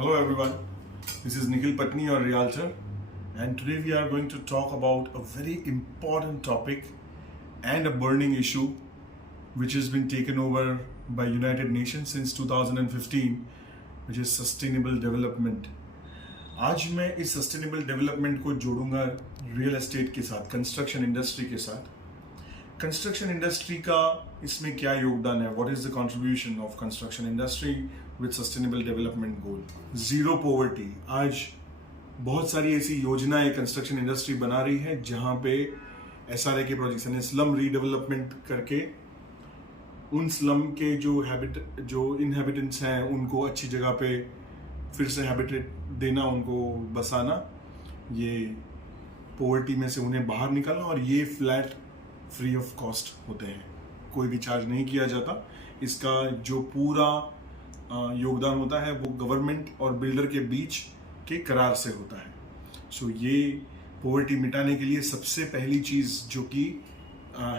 Hello everyone, this is Nikhil Patni, your realtor, and today we are going to talk about a very important topic and a burning issue which has been taken over by United Nations since 2015, which is sustainable development. आज मैं इस sustainable development को जोड़ूंगा real estate के साथ, construction industry के साथ। Construction industry का इसमें क्या योगदान है, what is the contribution of construction industry with sustainable development goal. Zero poverty, आज बहुत सारी ऐसी योजनाएं कंस्ट्रक्शन इंडस्ट्री बना रही है जहां पे SRA के प्रोजेक्ट्स यानी स्लम रीडेवलपमेंट करके उन स्लम के जो इनहेबिटेंट्स हैं उनको अच्छी जगह पे फिर से हैबिटेट देना, उनको बसाना, ये पॉवर्टी में से उन्हें बाहर निकालना। और ये फ्लैट फ्री ऑफ कॉस्ट होते हैं, कोई भी चार्ज नहीं किया जाता। इसका जो पूरा योगदान होता है वो गवर्नमेंट और बिल्डर के बीच के करार से होता है। सो ये पॉवर्टी मिटाने के लिए सबसे पहली चीज़ जो कि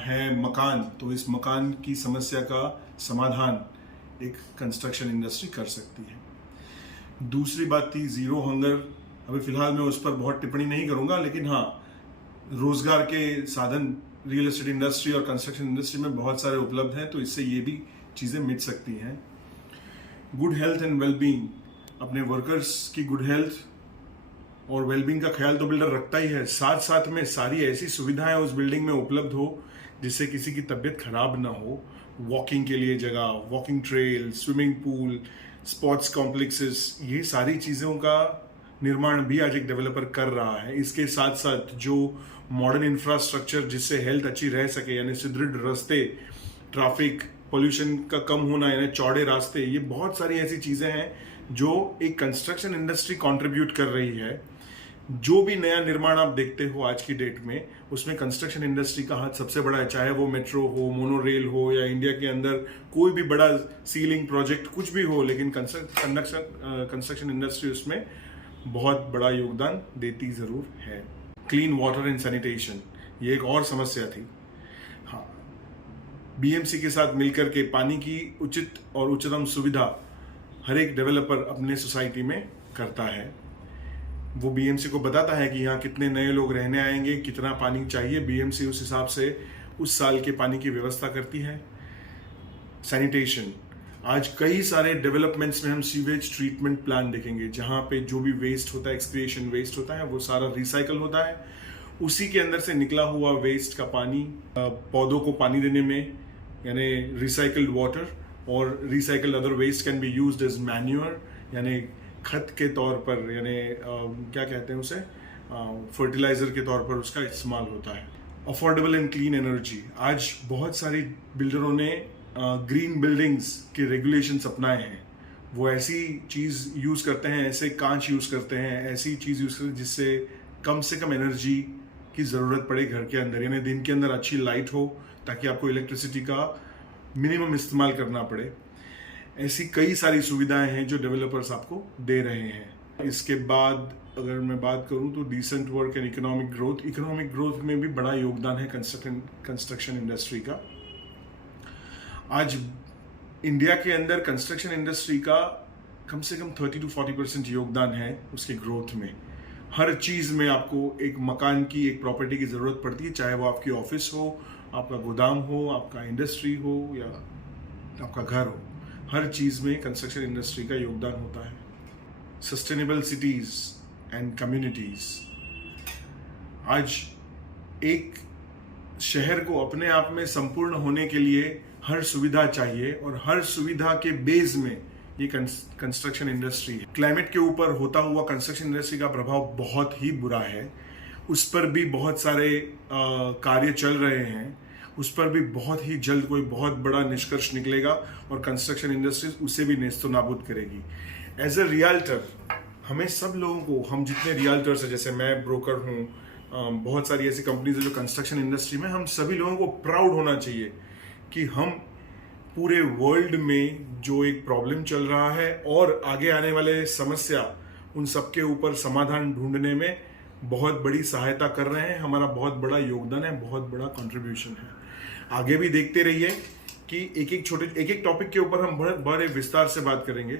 है मकान, तो इस मकान की समस्या का समाधान एक कंस्ट्रक्शन इंडस्ट्री कर सकती है। दूसरी बात थी जीरो हंगर। अभी फिलहाल मैं उस पर बहुत टिप्पणी नहीं करूंगा, लेकिन हाँ, रोजगार के साधन रियल एस्टेट इंडस्ट्री और कंस्ट्रक्शन इंडस्ट्री में बहुत सारे उपलब्ध हैं, तो इससे ये भी चीज़ें मिट सकती हैं। गुड हेल्थ एंड वेलबींग, अपने वर्कर्स की गुड हेल्थ और वेलबींग का ख्याल तो बिल्डर रखता ही है, साथ साथ में सारी ऐसी सुविधाएं उस बिल्डिंग में उपलब्ध हो जिससे किसी की तबीयत खराब ना हो। वॉकिंग के लिए जगह, walking trail, swimming pool, sports complexes, ये सारी चीज़ों का निर्माण भी आज एक डेवलपर कर रहा है। इसके साथ साथ जो मॉडर्न इंफ्रास्ट्रक्चर जिससे हेल्थ अच्छी रह सके, यानी सुदृढ़ रास्ते, ट्रैफिक पोल्यूशन का कम होना, यानी चौड़े रास्ते, ये बहुत सारी ऐसी चीज़ें हैं जो एक कंस्ट्रक्शन इंडस्ट्री कंट्रीब्यूट कर रही है। जो भी नया निर्माण आप देखते हो आज की डेट में, उसमें कंस्ट्रक्शन इंडस्ट्री का हाथ सबसे बड़ा है, चाहे वो मेट्रो हो, मोनोरेल हो, या इंडिया के अंदर कोई भी बड़ा सीलिंग प्रोजेक्ट कुछ भी हो, लेकिन कंस्ट्रक्शन इंडस्ट्री उसमें बहुत बड़ा योगदान देती जरूर है। क्लीन वाटर एंड सैनिटेशन, ये एक और समस्या थी। हाँ, BMC के साथ मिलकर के पानी की उचित और उच्चतम सुविधा हर एक डेवलपर अपने सोसाइटी में करता है। वो BMC को बताता है कि यहाँ कितने नए लोग रहने आएंगे, कितना पानी चाहिए, BMC उस हिसाब से उस साल के पानी की व्यवस्था करती है। सैनिटेशन, आज कई सारे डेवलपमेंट्स में हम सीवेज ट्रीटमेंट प्लान देखेंगे जहाँ पे जो भी वेस्ट होता है, एक्सक्रिएशन वेस्ट होता है, वो सारा रिसाइकल होता है। उसी के अंदर से निकला हुआ वेस्ट का पानी पौधों को पानी देने में, यानी रिसाइकल्ड वाटर, और recycled other waste can be used as manure, यानी खत के तौर पर, यानी क्या कहते हैं उसे, फर्टिलाइजर के तौर पर उसका इस्तेमाल होता है। अफोर्डेबल एंड क्लीन एनर्जी, आज बहुत सारी बिल्डरों ने ग्रीन बिल्डिंग्स के रेगुलेशंस अपनाए हैं। वो ऐसी चीज़ यूज़ करते हैं, ऐसे कांच यूज़ करते हैं, ऐसी चीज़ यूज़ करते हैं जिससे कम से कम एनर्जी की ज़रूरत पड़े घर के अंदर, यानी दिन के अंदर अच्छी लाइट हो ताकि आपको इलेक्ट्रिसिटी का मिनिमम इस्तेमाल करना पड़े। ऐसी कई सारी सुविधाएं हैं जो डेवलपर्स आपको दे रहे हैं। इसके बाद अगर मैं बात करूं तो decent work and economic growth में भी बड़ा योगदान है कंस्ट्रक्शन इंडस्ट्री का। आज इंडिया के अंदर कंस्ट्रक्शन इंडस्ट्री का कम से कम 30 to 40% योगदान है उसके ग्रोथ में। हर चीज़ में आपको एक मकान की, एक प्रॉपर्टी की ज़रूरत पड़ती है, चाहे वो आपकी ऑफिस हो, आपका गोदाम हो, आपका इंडस्ट्री हो, या आपका घर हो। हर चीज़ में कंस्ट्रक्शन इंडस्ट्री का योगदान होता है। सस्टेनेबल सिटीज़ एंड कम्युनिटीज़, आज एक शहर को अपने आप में संपूर्ण होने के लिए हर सुविधा चाहिए, और हर सुविधा के बेस में ये कंस्ट्रक्शन इंडस्ट्री है। क्लाइमेट के ऊपर होता हुआ कंस्ट्रक्शन इंडस्ट्री का प्रभाव बहुत ही बुरा है। उस पर भी बहुत सारे कार्य चल रहे हैं, उस पर भी बहुत ही जल्द कोई बहुत बड़ा निष्कर्ष निकलेगा और कंस्ट्रक्शन इंडस्ट्री उसे भी नेस्तो नाबूद करेगी। एज ए रियल्टर, हमें सब लोगों को, हम जितने रियल्टर्स हैं, जैसे मैं ब्रोकर हूँ, बहुत सारी ऐसी कंपनीज है जो कंस्ट्रक्शन इंडस्ट्री में, हम सभी लोगों को प्राउड होना चाहिए कि हम पूरे वर्ल्ड में जो एक प्रॉब्लम चल रहा है और आगे आने वाले समस्या, उन सबके ऊपर समाधान ढूंढने में बहुत बड़ी सहायता कर रहे हैं। हमारा बहुत बड़ा योगदान है, बहुत बड़ा कंट्रीब्यूशन है। आगे भी देखते रहिए कि एक एक टॉपिक के ऊपर हम बड़े विस्तार से बात करेंगे।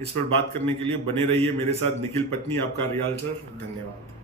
इस पर बात करने के लिए बने रहिए मेरे साथ। निखिल पत्नी आपका रियल्टर, धन्यवाद।